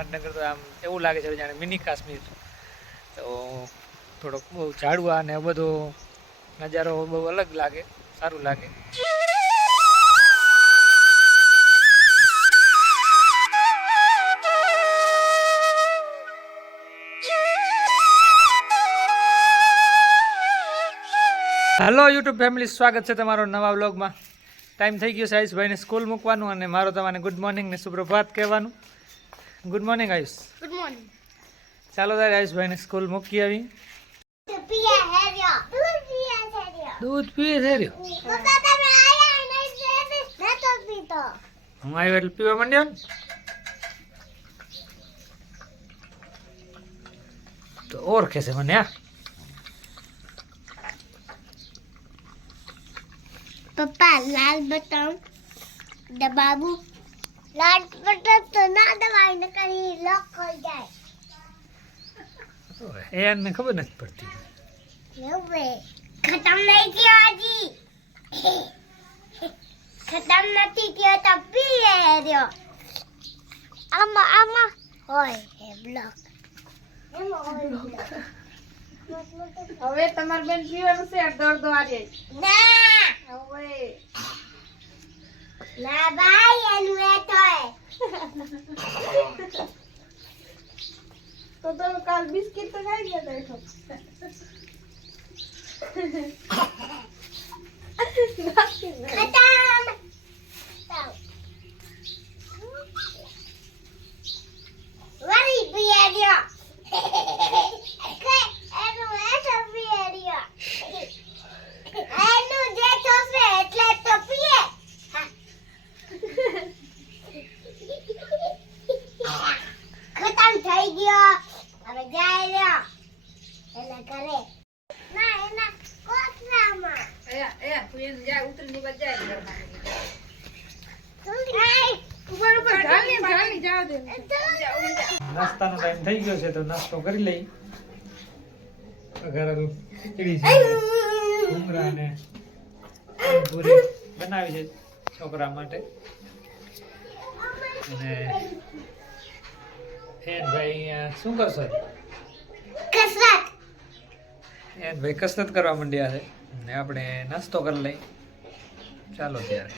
મહારાજનગર તો આમ એવું લાગે છે જાણે મિની કાશ્મીર. તો થોડોક બહુ ઝાડવા અને બધો નજારો બહુ અલગ લાગે, સારું લાગે. હેલો યુટ્યુબ ફેમિલી, સ્વાગત છે તમારો નવા વ્લોગમાં. ટાઈમ થઈ ગયો છે આયુષભાઈને સ્કૂલ મૂકવાનું અને મારો તમારે ગુડ મોર્નિંગ ને સુપ્રભાત કહેવાનું. Good morning Ayush. Good morning. ચાલો તારે આયુષભાઈને સ્કૂલ મૂકી આવી. દૂધ પીએ છે રહ્યો. હું આવ્યો એટલે પીવા માંડ્યો ને. તો ઓળખે છે મને. પપ્પા લાલ બટન દબાવું. લાલ બટન તો ના દબાય ને કરી લોક થઈ જાય. એને ખબર નથી પડતી. હવે ખતમ નહીં થયો હજી. ખતમ નથી થયો તો પીએ રહ્યો. આમાં હોય હે બ્લોક. હવે તમાર બેન પીવાનું છે અડધો આરે ના હવે ના ભાઈ એનું એ થાય. તો તમે કાલ બિસ્કિટ તો ખાઈ ગયા બેઠો ખતમ. વરી પીએ રહ્યો. એનું એ તો પીએ રહ્યો. એનું જે થશે એટલે તો પીએ. ખતમ થઈ ગયો. હવે જાય રહ્યો એના ઘરે. ના એના કોથળામાં. એ તું જા ઉતરીની બાદ જાય ઘરમાં ઉપર ઉપર ઢાળની જાવ દે નાસ્તાનો ટાઈમ થઈ ગયો છે તો નાસ્તો કરી લઈ. અગર ખીચડી છે, ભૂંગળા અને પૂરી બનાવી છે છોકરા માટે. અને ભાઈ અહીંયા શું કરશો? કસરત. ભાઈ કસરત કરવા માંડ્યા છે ને આપણે નાસ્તો કરી લઈ. ચાલો ત્યારે.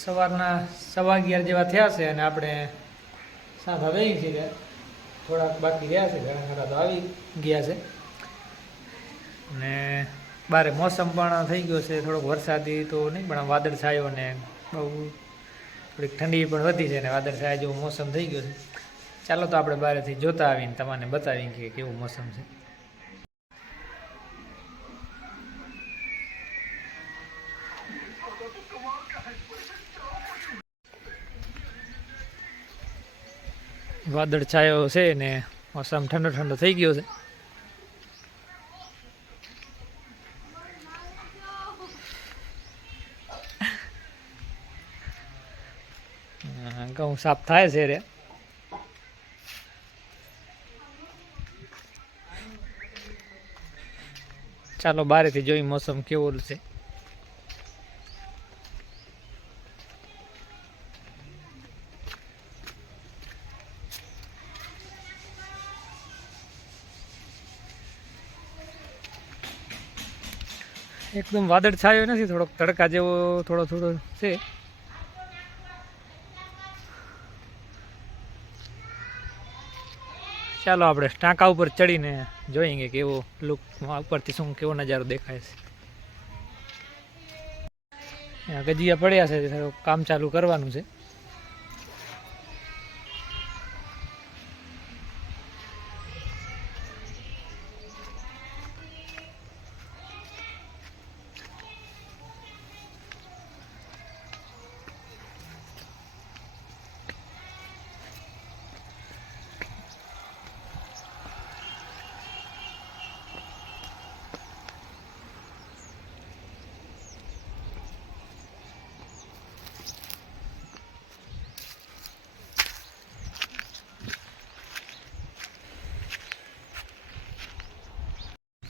સવારના 11:15 જેવા થયા છે અને આપણે સાંધા દઈ છીએ. થોડાક બાકી રહ્યા છે, ઘણા ખરા તો આવી ગયા છે. અને બારે મોસમ પણ થઈ ગયો છે થોડોક વરસાદી તો નહીં, પણ વાદળ છાયો ને બહુ થોડીક ઠંડી પણ વધી છે ને વાદળ છાયા જેવું મોસમ થઈ ગયો છે. ચાલો તો આપણે બહારથી જોતા આવીને તમને બતાવીએ કે કેવું મોસમ છે. વાદળ છાયો છે ને મોસમ ઠંડો ઠંડો થઈ ગયો છે. ઘઉં સાફ થાય છે રે. ચાલો બારેથી જોઈ મોસમ કેવો છે. એકદમ વાદળ છાયો નથી, થોડોક તડકા જેવો થોડો છે. ચાલો આપણે ટાંકા ઉપર ચડીને જોઈએ કેવો લુક, ઉપરથી શું કેવો નજારો દેખાય છે. ગજીયા પડ્યા છે, થોડું કામ ચાલુ કરવાનું છે.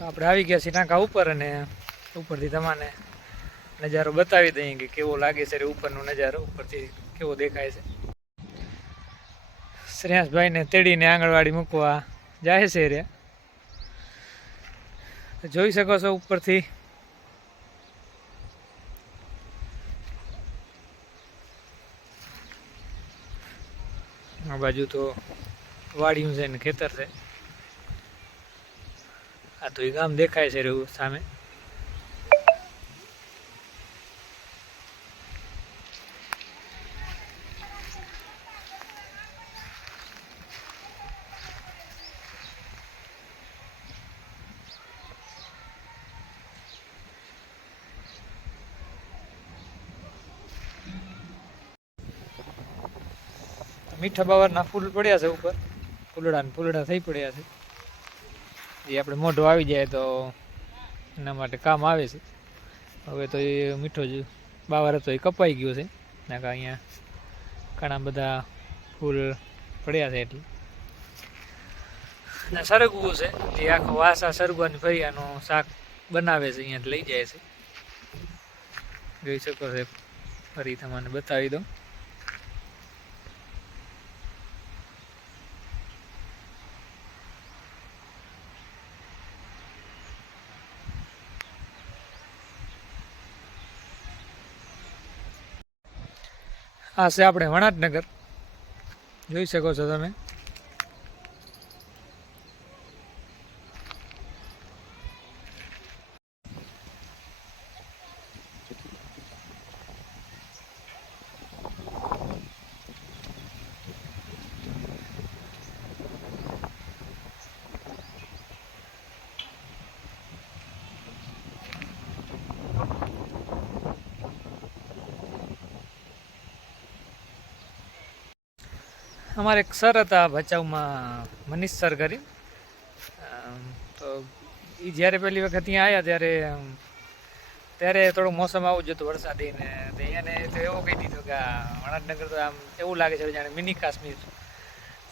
આપણે આવી ગયા છીએ ટાંકા ઉપર અને ઉપરથી તમને નજારો બતાવી દઈએ કે કેવો લાગે છે. ઉપરનો નજારો ઉપરથી કેવો દેખાય છે. શ્રેયાસભાઈને તેડીને આંગણવાડી મૂકવા જાય છે રે. જોઈ શકો છો ઉપરથી આ બાજુ તો વાડિયું છે ને ખેતર છે. આ તો એ ગામ દેખાય છે રહ્યું સામે. મીઠા બાવરના ફૂલ પડ્યા છે ઉપર, ફૂલડા ને ફૂલડા થઈ પડ્યા છે. એ આપણે મોઢો આવી જાય તો એના માટે કામ આવે છે. હવે તો એ મીઠો જ બાવર હતો એ કપાઈ ગયો છે. નાકા અહીંયા ઘણા બધા ફૂલ પડ્યા છે એટલે ને સરગવું છે. એ આખો વાસા સરગવાની ફરિયાનું શાક બનાવે છે, અહીંયા લઈ જાય છે. જોઈ શકો છો, ફરી તમને બતાવી દઉં. આ છે આપણે વણાટનગર, જોઈ શકો છો તમે. અમારે એક સર હતા ભચાઉમાં, મનીષ સર કરી. તો એ જ્યારે પહેલી વખત ત્યાં આવ્યા ત્યારે થોડું મોસમ આવું જ હતું વરસાદી ને. એને તો એવું કહી દીધું કે આ વણાટનગર તો આમ એવું લાગે છે જાણે મિની કાશ્મીર.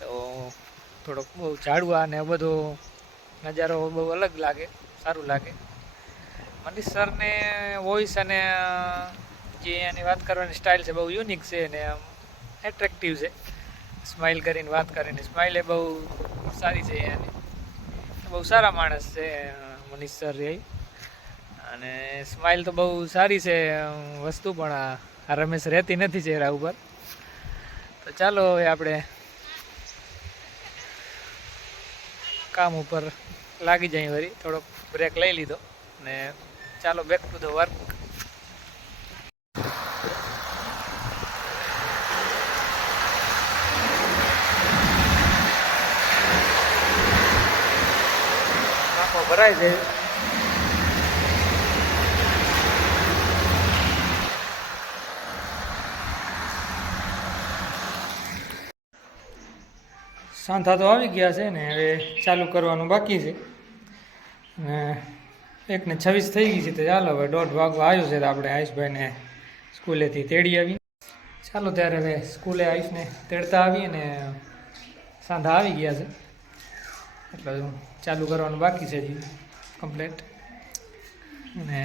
તો થોડોક બહુ ઝાડવા ને બધો નજારો બહુ અલગ લાગે, સારું લાગે. મનીષ સરને વોઇસ અને જે એની વાત કરવાની સ્ટાઇલ છે બહુ યુનિક છે ને આમ એટ્રેક્ટિવ છે. સ્માઇલ કરીને વાત કરીને, સ્માઇલ એ બહુ સારી છે એની. બહુ સારા માણસ છે મનીષ સર એ. અને સ્માઇલ તો બહુ સારી છે વસ્તુ, પણ આ રમેશ રહેતી નથી ચહેરા ઉપર. તો ચાલો હવે આપણે કામ ઉપર લાગી જાય. વળી થોડોક બ્રેક લઈ લીધો ને ચાલો બેક ટુ ધ વર્ક. ભરાય છે. સાંધા તો આવી ગયા છે ને હવે ચાલુ કરવાનું બાકી છે. ને 1:26 થઈ ગઈ છે. તો ચાલો હવે 1:30 વાગવા આવ્યો છે. તો આપણે આયુષભાઈને સ્કૂલેથી તેડી આવી. ચાલો ત્યારે હવે સ્કૂલે આયુષને તેડતા આવીએ ને સાંધા આવી ગયા છે એટલે ચાલુ કરવાનું બાકી છે હજી કમ્પ્લેટ. અને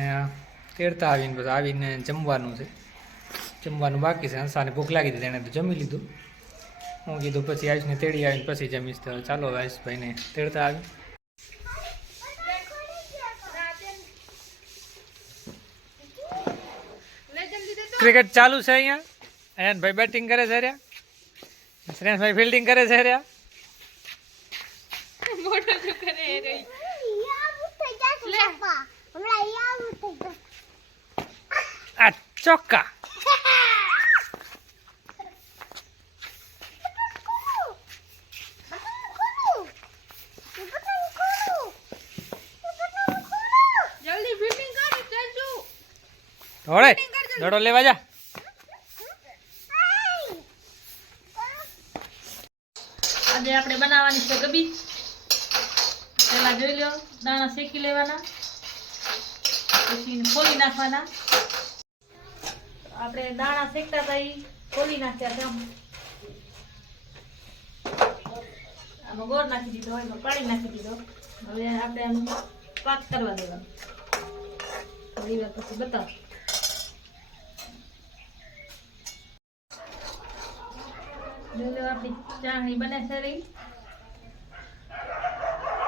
તેડતા આવીને પછી આવીને જમવાનું છે, જમવાનું બાકી છે. હંસાને ભૂખ લાગી હતી, તેણે તો જમી લીધું. હું કીધું પછી આયુષને તેડી આવીને પછી જમીશ. તો ચાલો આયુષભાઈને તેડતા આવી. ક્રિકેટ ચાલુ છે અહીંયા. અયનભાઈ બેટિંગ કરે છે રહ્યા, શ્રેયાસભાઈ ફિલ્ડિંગ કરે છે રહ્યા. આ ચોક્કા ધોળે દડો લેવા જા. આજે આપણે બનાવવાની છે ગબી. પહેલા જોઈ લો, દાણા શેકી લેવાના, પછી ખોલી નાખવાના. આપણે દાણા શેકતા હતા એ ખોલી નાખ્યા છે. આમાં ગોળ નાખી દીધો, એમાં પાણી નાખી દીધો. હવે આપણે આનું પાક કરવા દેવાનું. થોડી વાર પછી બતાવો. જોઈ લો આપણી ચાસણી બને છે રહી.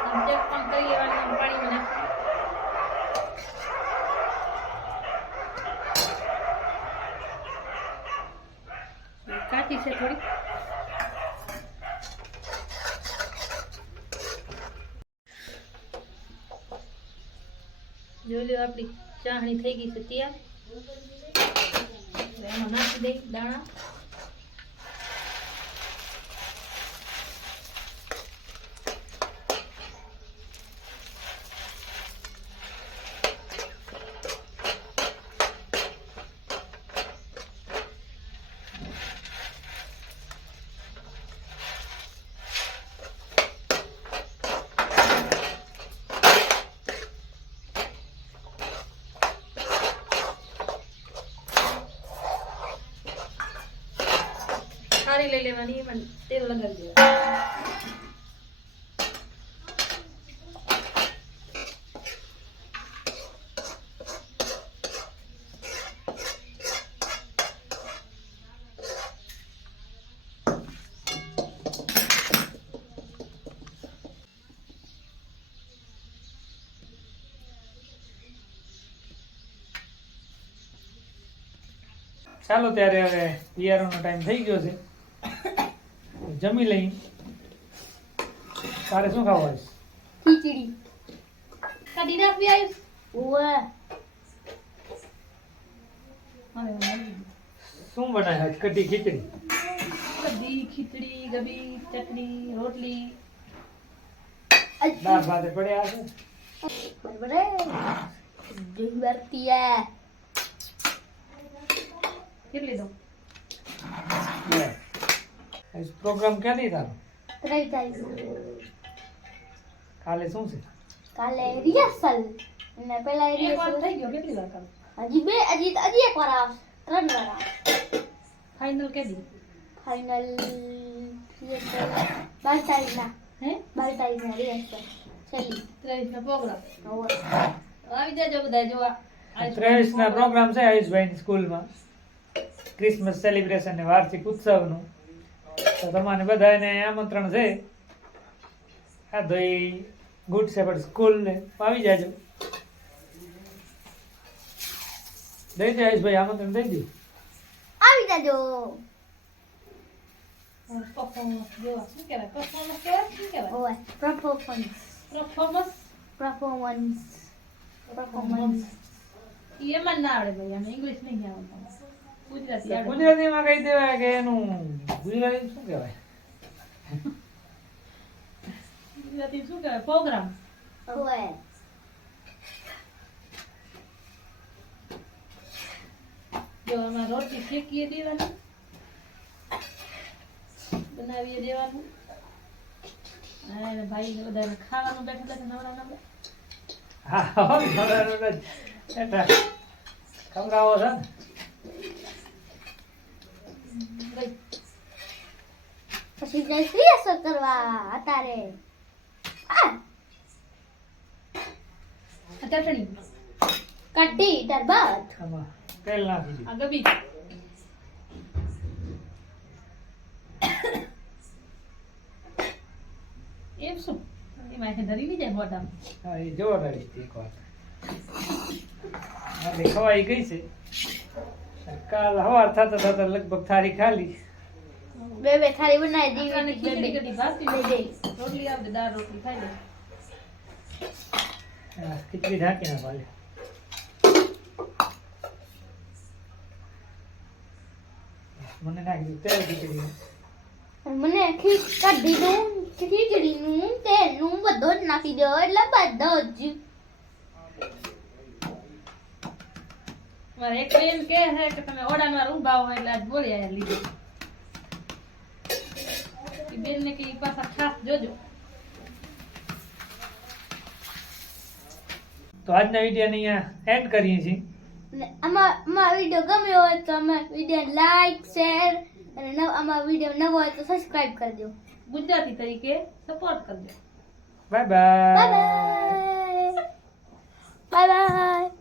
આમ ચેક પણ કરી લેવાનું, આમ પાણીમાં નાખી. કાચી છે થોડી. જોઈ લો આપણી ચાસણી થઈ ગઈ છે તૈયાર. હવે એમાં નાખી દઈ દાણા. ખારી લઈ લેવાની, એમાં તેલ લગાવી દેવાનું. ચાલો ત્યારે હવે પિયારોનો ટાઈમ થઈ ગયો છે, જમી લઈ. તારે શું ખાવું છે? ખીચડી. કાઢી નાખવી આયુષ. ઓવે. હવે બનાવી શું બનાવ્યું આજ? કઢી ખીચડી? કઢી, ખીચડી, ગબી, ચટણી, રોટલી. દાળ ભાત પડ્યા છે. બરાબર. divertía. કેટલી દઉં? પ્રોગ્રામ ક્યાંથી તારો? 30. કાલે શું છે? કાલે રિહર્સલ. અને પહેલા એક વાર રિહર્સલ થઈ ગયો, કેટલી વાર કરું? હજી એક વાર આવશે. 3 વાર આવશે. ફાઇનલ કેદી? ફાઇનલ રિહર્સલ 12 તારીખના. હે 12 તારીખના રિહર્સલ. છેલ્લી 23 નો પ્રોગ્રામ. હવે આવી જાજો બધા જોવા. 23 ના પ્રોગ્રામ છે આયુષભાઈની સ્કૂલમાં, ક્રિસમસ સેલિબ્રેશન ને વાર્ષિક ઉત્સવનું. તો તમારે બધાને આમંત્રણ છે. હા તો એ ગુડ શેપર્ડ સ્કૂલ ને આવી જાજો. દઈ દે આયુષભાઈ, આમંત્રણ દઈ દે. આવી જાજો. પરફોર્મન્સ જોવા. શું કહેવાય? પરફોર્મન્સ કહેવાય? શું કહેવાય? હવે પરફોર્મન્સ. પરફોર્મન્સ. પરફોર્મન્સ. પરફોર્મન્સ. ઈ એમાં ના આવડે ભાઈ, આને ઇંગ્લિશ નહીં આવડતું. ગુજરાતી આવડે. ગુજરાતીમાં કહી દેવાય કે એનું ગુજરાતી શું કહેવાય? ગુજરાતી શું કહેવાય? પ્રોગ્રામ. હવે જો આમાં રોટલી શેકીએ દેવાની, બનાવીએ દેવાનું. અને ભાઈ ને બધાને ખાવાનું બેઠા બેઠા નવરા નવરા. હા ખવડાવો છે ને. ગઈ. પછી જઈશ રિહર્સલ કરવા અત્યારે. આ આ ચટણી. કઢી ત્યારબાદ આમાં તેલ નાખી દે. આ ગબી. એમ શું? એમાં એને ધરી નહીં જાય મોઢામાં. હા એ જોવા રડી એક વાર. હા ખવાઈ ગઈ છે. કાલ સવાર થતા થતા લગભગ થાળી ખાલી. બે થાળી બનાવી આને દીધી. ખીચડી કઢી ભાતી બે. રોટલી આપે, દાળ રોટલી ખાઈ લે. હા, ખીચડી ઢાંકી નાખો હાલે. મને નાખી દીધું તેલ ખીચડી. મને ખીચડીનું તેલનું બધું જ નાખી દો એટલે બધો જ. મારે એક બેન કહે છે કે તમે ઓડામાં ઊભા હો એટલે આજ બોલી આયા લીધું. ઈ બેનને કે ઈ પાછા ખાસ જોજો. તો આજના વિડીયોને અહીંયા એન્ડ કરીએ છીએ. અને અમારો વિડીયો ગમ્યો હોય તો અમે વિડીયો લાઈક શેર અને અમારો વિડીયો નવો હોય તો સબસ્ક્રાઇબ કરી દો. ગુજરાતી તરીકે સપોર્ટ કરજો. Bye bye. Bye bye. Bye bye.